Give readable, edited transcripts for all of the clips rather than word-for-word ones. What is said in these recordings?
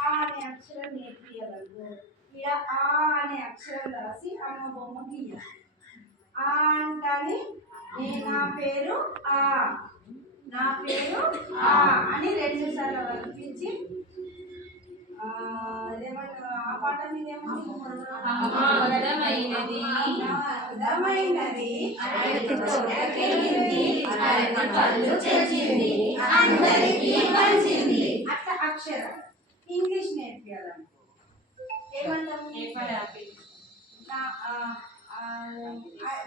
ఆ అనే అక్షరం నేర్పియాలనుకో ఇక ఆ అనే అక్షరం రాసి అమ్మ బొమ్మ గీయాలి. ఆ అంటని నా పేరు ఆ, నా పేరు ఆ అని 2 సార్లు వర్తించి అదేమంటారు ఆ పాట మీద అర్థమైనది అట్లా అక్షరం. ఇంగ్లీష్ నేర్పియాలనుకో ఏమంటాం?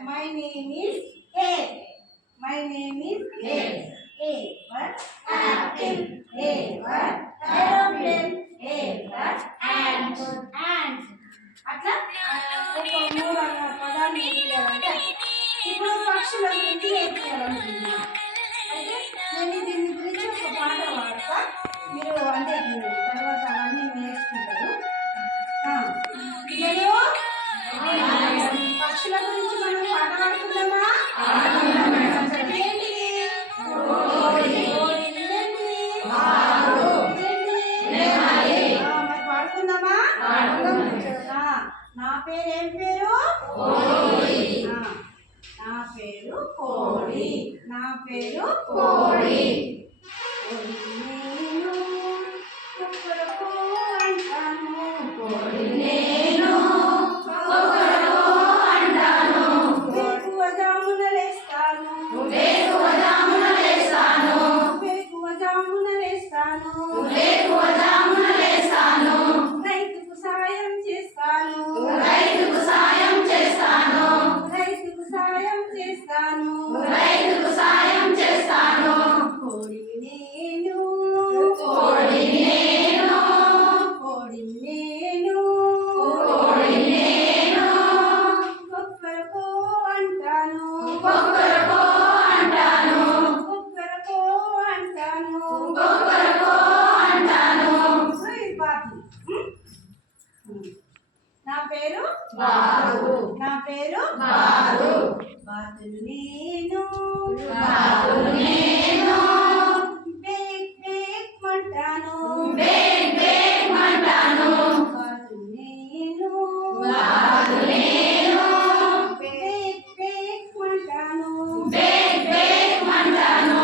My name is a, my name is a. A for apple, A for aeroplane, A for ant, ant. అట్లా ఒక 3 పదాలు నేర్పియాలంటే ఇప్పుడు పక్షుల గురించి నేర్పియాలనుకుంటున్నా. అయితే నేను దీని గురించి ఒక పాట పాడతా, మీరు అంటే తర్వాత అవన్నీ నేర్చుకుంటారు. పక్షుల గురించి మనం పాట పాడుకుందామా? పాడుకుందామా? నా పేరు ఏం పేరు? నా పేరు కోడి, నా పేరు కోడి. నా పేరు బాలు, నా పేరు బాలు. బాతులు నేను, బాతులు నేను. బేక్ బేక్ మంటాను, బేక్ బేక్ మంటాను. బాతులు నేను, బాతులు నేను. బేక్ బేక్ మంటాను, బేక్ బేక్ మంటాను.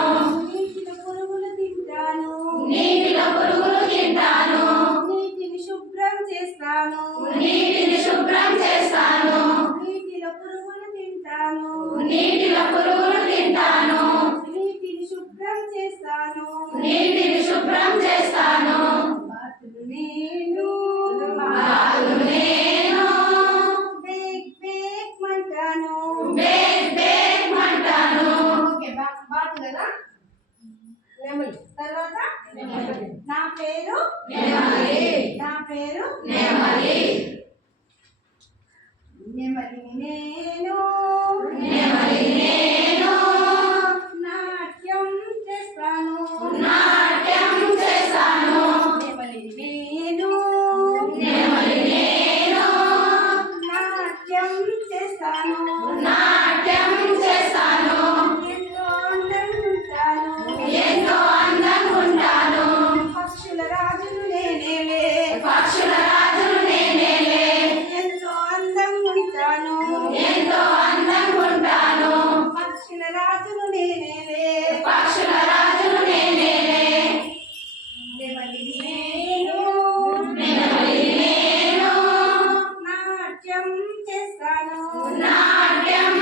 నీటిలో పురుగులు తింటాను, నీటిలో పురుగులు తింటాను. నీటిని శుభ్రం చేస్తాను, నీటిని శుభ్రం చేస్తాను. నీటిలో పురుగులు తింటాను, నీటిలో పురుగులు తింటాను. నీటిని శుభ్రం చేస్తాను, నీటిని శుభ్రం చేస్తాను. బాతులు నేను, బాతులు నేను. బేక్ బేక్ మంటాను, బేక్ బేక్ మంటాను. ఓకే బాతు కదా. తర్వాత నా పేరు నెమలి, నా పేరు నెమలి. నెమలి నేను, నెమలి నేను. నాట్యం చేస్తాను, నాట్యం చేస్తాను. నెమలి నేను, నెమలి నేను. నాట్యం చేస్తాను, నాట్యం చేస్తాను. ఎంతో అందంగా ఉంటాను, ఎంతో అందంగా ఉంటాను. పక్షుల రాజును నేనేలే, పక్షుల రాజును నేనేలే. ఎంతో అందంగా ఉంటాను, ఎంతో అందంగా ఉంటాను. పక్షుల రాజును నేనేలే, పక్షుల రాజును నేనేలే. నెమలి నేను, నెమలి నేను. నాట్యం చేస్తాను, నాట్యం